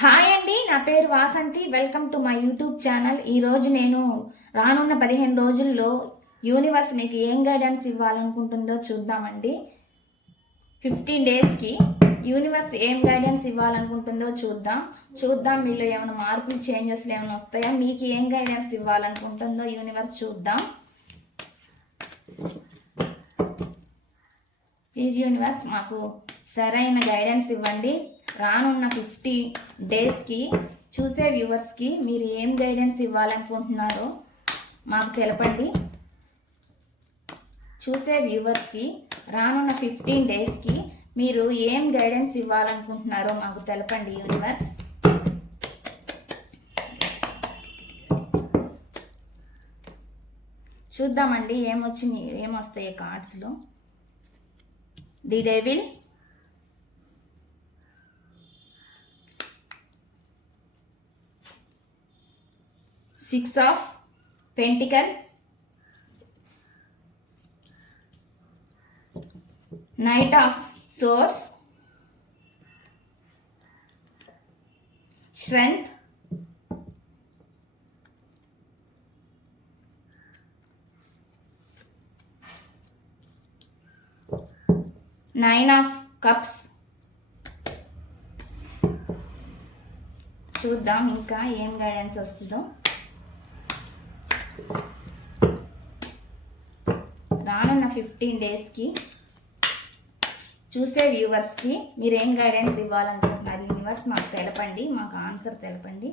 Hi అండి నా పేరు Vasanthi. Welcome to my YouTube channel. ఈరోజు నేను రానున్న పదిహేను రోజుల్లో యూనివర్స్ మీకు ఏం గైడెన్స్ ఇవ్వాలనుకుంటుందో చూద్దామండి. ఫిఫ్టీన్ డేస్కి యూనివర్స్ ఏం గైడెన్స్ ఇవ్వాలనుకుంటుందో చూద్దాం. చూద్దాం మీలో ఏమైనా మార్పులు చేంజెస్లు ఏమైనా వస్తాయా? మీకు ఏం గైడెన్స్ ఇవ్వాలనుకుంటుందో యూనివర్స్ చూద్దాం. ప్లీజ్ యూనివర్స్ మాకు సరైన గైడెన్స్ ఇవ్వండి. రానున్న ఫిఫ్టీ డేస్కి చూసే వ్యూవర్స్కి మీరు ఏం గైడెన్స్ ఇవ్వాలనుకుంటున్నారో మాకు తెలపండి. చూసే వ్యూవర్స్కి రానున్న ఫిఫ్టీన్ డేస్కి మీరు ఏం గైడెన్స్ ఇవ్వాలనుకుంటున్నారో మాకు తెలపండి యూనివర్స్ చూద్దామండి ఏమొచ్చినాయి ఏమొస్తాయి కార్డ్స్లో the devil six of pentacle. Knight of swords. Strength. Nine of cups. చూద్దాం ఇంకా ఏం గైడెన్స్ వస్తుందో. రానున్న ఫిఫ్టీన్ డేస్కి చూసే వ్యూవర్స్కి మీరు ఏం గైడెన్స్ ఇవ్వాలనుకుంటున్నారు యూనివర్స్ మాకు తెలపండి మాకు ఆన్సర్ తెలపండి.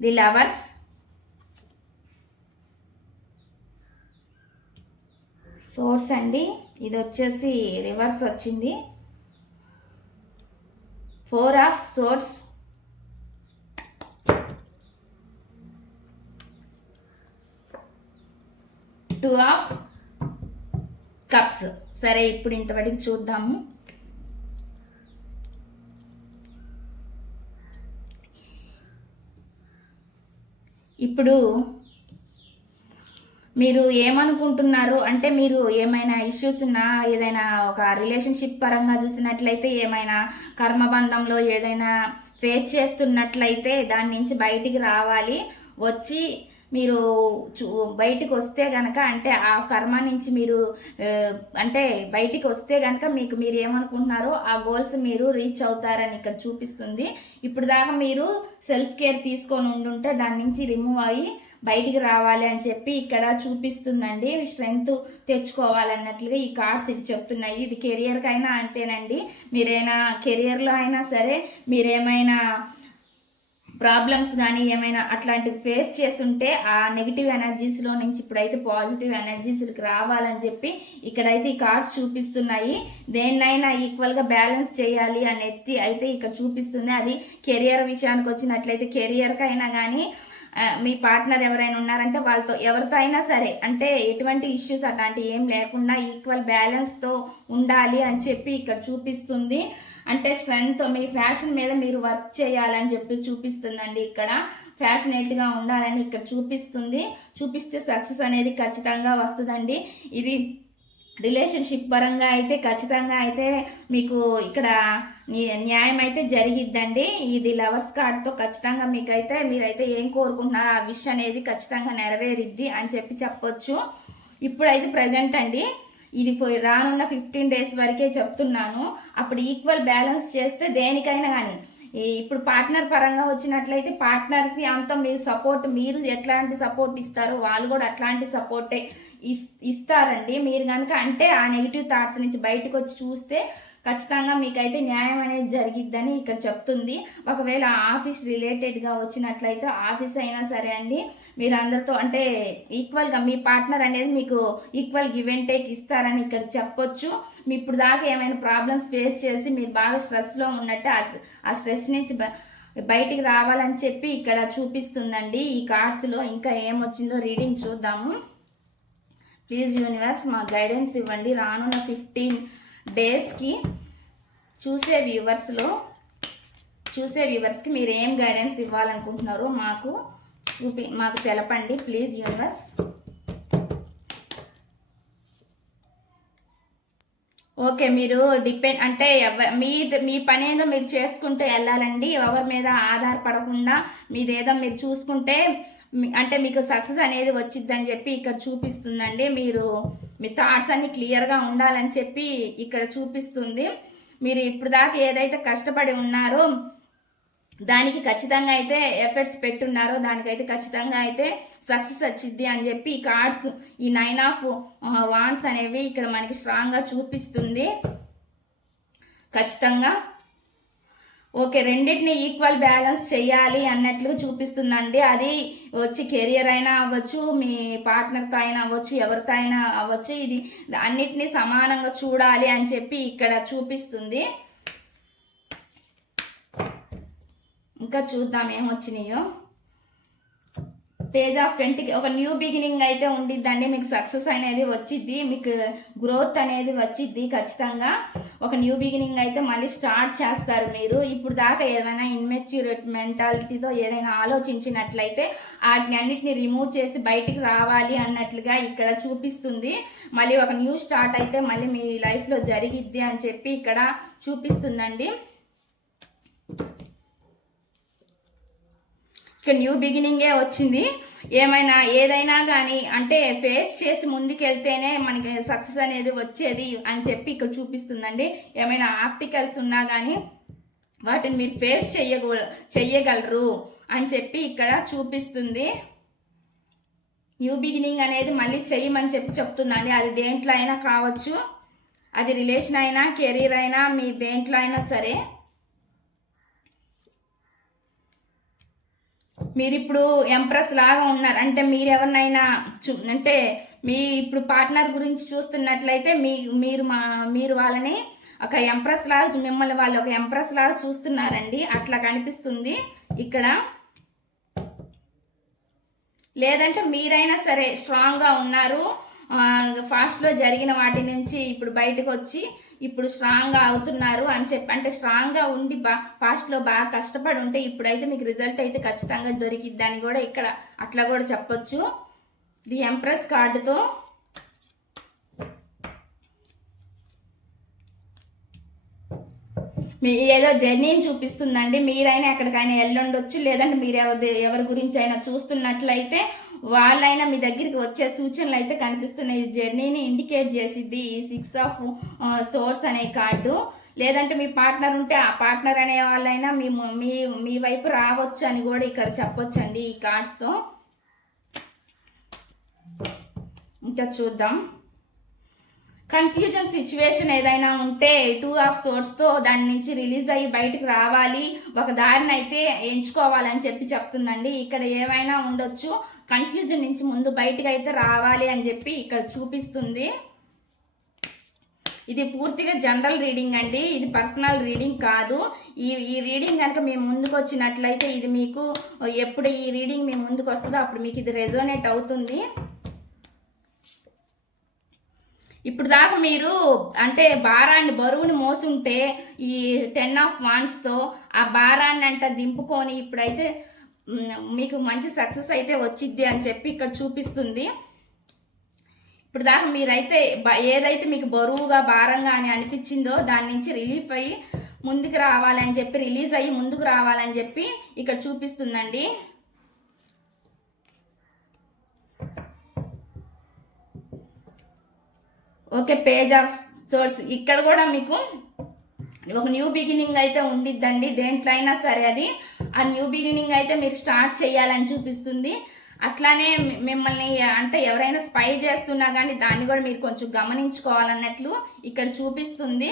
ది లవర్స్ సోర్స్ అండి. ఇది వచ్చేసి రివర్స్ వచ్చింది. Four of swords two of cups. సరే ఇప్పుడు ఇంతవరకు చూద్దాము. ఇప్పుడు మీరు ఏమనుకుంటున్నారు? అంటే మీరు ఏమైనా ఇష్యూస్ ఉన్నా ఏదైనా ఒక రిలేషన్షిప్ పరంగా చూసినట్లయితే ఏమైనా కర్మబంధంలో ఏదైనా ఫేస్ చేస్తున్నట్లయితే దాని నుంచి బయటికి రావాలి. వచ్చి మీరు చూ బయటికి వస్తే గనక అంటే ఆ కర్మ నుంచి మీరు అంటే బయటికి వస్తే గనక మీకు మీరు ఏమనుకుంటున్నారో ఆ గోల్స్ మీరు రీచ్ అవుతారని ఇక్కడ చూపిస్తుంది. ఇప్పుడు దాకా మీరు సెల్ఫ్ కేర్ తీసుకొని ఉండుంటే దాని నుంచి రిమూవ్ అయ్యి బయటికి రావాలి అని చెప్పి ఇక్కడ చూపిస్తుందండి. స్ట్రెంగ్త్ తెచ్చుకోవాలన్నట్లుగా ఈ కార్డ్స్ ఇది చెప్తున్నాయి. ఇది కెరియర్కి అయినా అంతేనండి. మీరైనా కెరియర్లో అయినా సరే మీరేమైనా ప్రాబ్లమ్స్ కానీ ఏమైనా అట్లాంటివి ఫేస్ చేస్తుంటే ఆ నెగిటివ్ ఎనర్జీస్లో నుంచి ఇప్పుడైతే పాజిటివ్ ఎనర్జీస్కి రావాలని చెప్పి ఇక్కడైతే ఈ కార్డ్స్ చూపిస్తున్నాయి. దేన్నైనా ఈక్వల్గా బ్యాలెన్స్ చేయాలి అని ఎత్తి అయితే ఇక్కడ చూపిస్తుంది. అది కెరియర్ విషయానికి వచ్చినట్లయితే కెరియర్కి అయినా కానీ మీ పార్ట్నర్ ఎవరైనా ఉన్నారంటే వాళ్ళతో ఎవరితో అయినా సరే అంటే ఎటువంటి ఇష్యూస్ అలాంటి ఏం లేకుండా ఈక్వల్ బ్యాలెన్స్తో ఉండాలి అని చెప్పి ఇక్కడ చూపిస్తుంది. అంటే స్ట్రెంగ్త్ మీ ఫ్యాషన్ మీద మీరు వర్క్ చేయాలని చెప్పి చూపిస్తుందండి ఇక్కడ. ఫ్యాషనేట్గా ఉండాలని ఇక్కడ చూపిస్తుంది. చూపిస్తే సక్సెస్ అనేది ఖచ్చితంగా వస్తుందండి. ఇది రిలేషన్షిప్ పరంగా అయితే ఖచ్చితంగా అయితే మీకు ఇక్కడ న్యాయం అయితే జరిగిద్దండి. ఇది లవర్స్ కార్డ్తో ఖచ్చితంగా మీకైతే మీరైతే ఏం కోరుకుంటున్నారో ఆ విష్ అనేది ఖచ్చితంగా నెరవేరిద్ది అని చెప్పి చెప్పొచ్చు. ఇప్పుడైతే ప్రజెంట్ అండి. ఇది రానున్న ఫిఫ్టీన్ డేస్ వరకే చెప్తున్నాను. అప్పుడు ఈక్వల్ బ్యాలెన్స్ చేస్తే దేనికైనా కానీ ఇప్పుడు పార్ట్నర్ పరంగా వచ్చినట్లయితే పార్ట్నర్కి అంత మీరు సపోర్ట్ మీరు ఎట్లాంటి సపోర్ట్ ఇస్తారో వాళ్ళు కూడా అట్లాంటి సపోర్టే ఇస్- ఇస్తారండి. మీరు కనుక అంటే ఆ నెగిటివ్ థాట్స్ నుంచి బయటకు వచ్చి చూస్తే ఖచ్చితంగా మీకైతే న్యాయం అనేది జరిగిద్దని ఇక్కడ చెప్తుంది. ఒకవేళ ఆఫీస్ రిలేటెడ్గా వచ్చినట్లయితే ఆఫీస్ అయినా సరే అండి మీరు అందరితో అంటే ఈక్వల్గా మీ పార్ట్నర్ అనేది మీకు ఈక్వల్ గివ్ అండ్ టేక్ ఇస్తారని ఇక్కడ చెప్పొచ్చు. మీ ఇప్పుడు దాకా ఏమైనా ప్రాబ్లమ్స్ ఫేస్ చేసి మీరు బాగా స్ట్రెస్లో ఉన్నట్టే ఆ- స్ట్రెస్ నుంచి బ- బయటికి రావాలని చెప్పి ఇక్కడ చూపిస్తుందండి. ఈ కార్డ్స్లో ఇంకా ఏమొచ్చిందో రీడింగ్ చూద్దాము. ప్లీజ్ యూనివర్స్ మా గైడెన్స్ ఇవ్వండి. రానున్న ఫిఫ్టీన్ డేస్కి చూసే వ్యూవర్స్లో చూసే వ్యూవర్స్కి మీరు ఏం గైడెన్స్ ఇవ్వాలనుకుంటున్నారో మాకు చూపి మాకు తెలపండి ప్లీజ్ యూనివర్స్ ఓకే మీరు డిపెండ్ అంటే ఎవ- మీ మీ పని ఏదో మీరు చేసుకుంటూ వెళ్ళాలండి. ఎవరి మీద ఆధారపడకుండా మీదేదో మీరు చూసుకుంటే అంటే మీకు సక్సెస్ అనేది వచ్చిద్దని చెప్పి ఇక్కడ చూపిస్తుందండి. మీరు మీ థాట్స్ అన్ని క్లియర్గా ఉండాలని చెప్పి ఇక్కడ చూపిస్తుంది. మీరు ఇప్పుడు దాకా ఏదైతే కష్టపడి ఉన్నారో దానికి ఖచ్చితంగా అయితే ఎఫర్ట్స్ పెట్టున్నారో దానికైతే ఖచ్చితంగా అయితే సక్సెస్ వచ్చింది అని చెప్పి ఈ కార్డ్స్ ఈ నైన్ ఆఫ్ వాన్స్ అనేవి ఇక్కడ మనకి స్ట్రాంగ్గా చూపిస్తుంది. ఖచ్చితంగా ఓకే రెండింటిని ఈక్వల్ బ్యాలెన్స్ చేయాలి అన్నట్లు చూపిస్తుందండి. అది వచ్చి కెరియర్ అయినా అవ్వచ్చు మీ పార్ట్నర్తో అయినా అవ్వచ్చు ఎవరితో అయినా అవ్వచ్చు. ఇది అన్నిటినీ సమానంగా చూడాలి అని చెప్పి ఇక్కడ చూపిస్తుంది. ఇంకా చూద్దాం ఏమొచ్చినాయో పేజ్ ఆఫ్ ట్వంటీకి ఒక న్యూ బిగినింగ్ అయితే ఉండిద్దండి. మీకు సక్సెస్ అనేది వచ్చిద్ది మీకు గ్రోత్ అనేది వచ్చిద్ది ఖచ్చితంగా. ఒక న్యూ బిగినింగ్ అయితే మళ్ళీ స్టార్ట్ చేస్తారు మీరు. ఇప్పుడు దాకా ఏదైనా ఇన్మెచ్యూరిటీ మెంటాలిటీతో ఏదైనా ఆలోచించినట్లయితే వాటిని అన్నిటిని రిమూవ్ చేసి బయటికి రావాలి అన్నట్లుగా ఇక్కడ చూపిస్తుంది. మళ్ళీ ఒక న్యూ స్టార్ట్ అయితే మళ్ళీ మీ లైఫ్లో జరిగిద్ది అని చెప్పి ఇక్కడ చూపిస్తుందండి. ఇక న్యూ బిగినింగే వచ్చింది. ఏమైనా ఏదైనా కానీ అంటే ఫేస్ చేసి ముందుకెళ్తేనే మనకి సక్సెస్ అనేది వచ్చేది అని చెప్పి ఇక్కడ చూపిస్తుందండి. ఏమైనా ఆప్టికల్స్ ఉన్నా కానీ వాటిని మీరు ఫేస్ చెయ్యగ చెయ్యగలరు అని చెప్పి ఇక్కడ చూపిస్తుంది. న్యూ బిగినింగ్ అనేది మళ్ళీ చెయ్యమని చెప్పి చెప్తుందండి. అది దేంట్లో అయినా కావచ్చు. అది రిలేషన్ అయినా కెరీర్ అయినా మీ దేంట్లో అయినా సరే. మీరు ఇప్పుడు ఎంప్రెస్ లాగా ఉన్నారు. అంటే మీరు ఎవరినైనా చూ అంటే మీ ఇప్పుడు పార్ట్నర్ గురించి చూస్తున్నట్లయితే మీ మీరు మా మీరు వాళ్ళని ఒక ఎంప్రెస్ లాగా మిమ్మల్ని వాళ్ళు ఒక ఎంప్రెస్ లాగా చూస్తున్నారండి. అట్లా కనిపిస్తుంది ఇక్కడ. లేదంటే మీరైనా సరే స్ట్రాంగ్గా ఉన్నారు. ఫాస్ట్లో జరిగిన వాటి నుంచి ఇప్పుడు బయటకు వచ్చి ఇప్పుడు స్ట్రాంగ్గా అవుతున్నారు అని చెప్పి అంటే స్ట్రాంగ్గా ఉండి బా ఫాస్ట్లో బాగా కష్టపడి ఉంటే ఇప్పుడైతే మీకు రిజల్ట్ అయితే ఖచ్చితంగా దొరికిద్ది అని కూడా ఇక్కడ అట్లా కూడా చెప్పొచ్చు. ది ఎంప్రెస్ కార్డుతో మీ ఏదో జర్నీని చూపిస్తుందండి. మీరైనా ఎక్కడికైనా వెళ్ళుండొచ్చు లేదంటే మీరు ఎవరి ఎవరి గురించి అయినా చూస్తున్నట్లయితే వాళ్ళైనా మీ దగ్గరికి వచ్చే సూచనలు అయితే కనిపిస్తున్నాయి. ఈ జర్నీని ఇండికేట్ చేసిద్ది ఈ సిక్స్ ఆఫ్ సోర్స్ అనే కార్డు. లేదంటే మీ పార్ట్నర్ ఉంటే ఆ పార్ట్నర్ అనే వాళ్ళైనా మీ మీ మీ వైపు రావచ్చు అని కూడా ఇక్కడ చెప్పొచ్చండి ఈ కార్డ్స్తో ఇంకా చూద్దాం. కన్ఫ్యూజన్ సిచ్యువేషన్ ఏదైనా ఉంటే టూ ఆఫ్ సోర్స్తో దాని నుంచి రిలీజ్ అయ్యి బయటకు రావాలి. ఒక దారిని అయితే ఎంచుకోవాలని చెప్పి చెప్తుందండి. ఇక్కడ ఏమైనా ఉండొచ్చు. కన్ఫ్యూజన్ నుంచి ముందు బయటకు అయితే రావాలి అని చెప్పి ఇక్కడ చూపిస్తుంది. ఇది పూర్తిగా జనరల్ రీడింగ్ అండి. ఇది పర్సనల్ రీడింగ్ కాదు. ఈ ఈ రీడింగ్ కనుక మేము ముందుకు వచ్చినట్లయితే ఇది మీకు ఎప్పుడు ఈ రీడింగ్ మేము ముందుకు వస్తుందో అప్పుడు మీకు ఇది రెజోనేట్ అవుతుంది. ఇప్పుడు దాకా మీరు అంటే భారాన్ని బరువుని మోసుంటే ఈ టెన్ ఆఫ్ వాన్స్తో ఆ భారాన్ని అంట దింపుకొని ఇప్పుడైతే మీకు మంచి సక్సెస్ అయితే వచ్చిద్ది అని చెప్పి ఇక్కడ చూపిస్తుంది. ఇప్పుడు దాకా మీరైతే ఏదైతే మీకు బరువుగా భారంగా అని అనిపించిందో దాని నుంచి రిలీఫ్ అయ్యి ముందుకు రావాలని చెప్పి రిలీజ్ అయ్యి ముందుకు రావాలని చెప్పి ఇక్కడ చూపిస్తుందండి. ఓకే పేజ్ ఆఫ్ సోర్స్ ఇక్కడ కూడా మీకు ఒక న్యూ బిగినింగ్ అయితే ఉండిద్దండి. దేంట్లో అయినా సరే అది ఆ న్యూ బిగినింగ్ అయితే మీరు స్టార్ట్ చేయాలని చూపిస్తుంది. అట్లానే మిమ్మల్ని అంటే ఎవరైనా స్పై చేస్తున్నా కానీ దాన్ని కూడా మీరు కొంచెం గమనించుకోవాలన్నట్లు ఇక్కడ చూపిస్తుంది.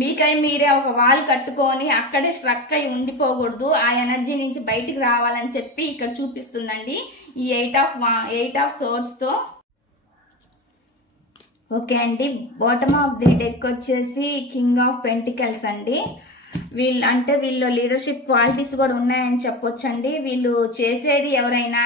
మీకై మీరే ఒక వాల్ కట్టుకొని అక్కడే స్ట్రక్ అయి ఉండిపోకూడదు. ఆ ఎనర్జీ నుంచి బయటికి రావాలని చెప్పి ఇక్కడ చూపిస్తుందండి. ఈ ఎయిట్ ఆఫ్ ఎయిట్ ఆఫ్ సోర్స్తో ఓకే అండి. బాటమ్ ఆఫ్ ది డెక్ వచ్చేసి కింగ్ ఆఫ్ పెంటికల్స్ అండి. వీళ్ళు అంటే వీళ్ళు లీడర్షిప్ క్వాలిటీస్ కూడా ఉన్నాయని చెప్పొచ్చండి. వీళ్ళు చేసేది ఎవరైనా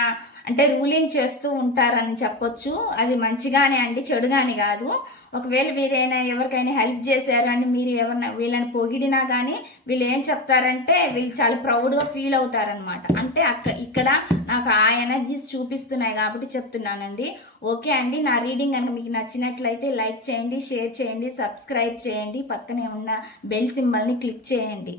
అంటే రూలింగ్ చేస్తూ ఉంటారని చెప్పొచ్చు. అది మంచిగానే అండి చెడుగాని కాదు. ఒకవేళ వీరైనా ఎవరికైనా హెల్ప్ చేశారని మీరు ఎవరిన వీళ్ళని పొగిడినా కానీ వీళ్ళు ఏం చెప్తారంటే వీళ్ళు చాలా ప్రౌడ్గా ఫీల్ అవుతారనమాట అంటే అక్కడ ఇక్కడ నాకు ఆ ఎనర్జీస్ చూపిస్తున్నాయి కాబట్టి చెప్తున్నానండి. ఓకే అండి నా రీడింగ్ కనుక మీకు నచ్చినట్లయితే లైక్ చేయండి షేర్ చేయండి సబ్స్క్రైబ్ చేయండి. పక్కనే ఉన్న బెల్ సింబల్ని క్లిక్ చేయండి.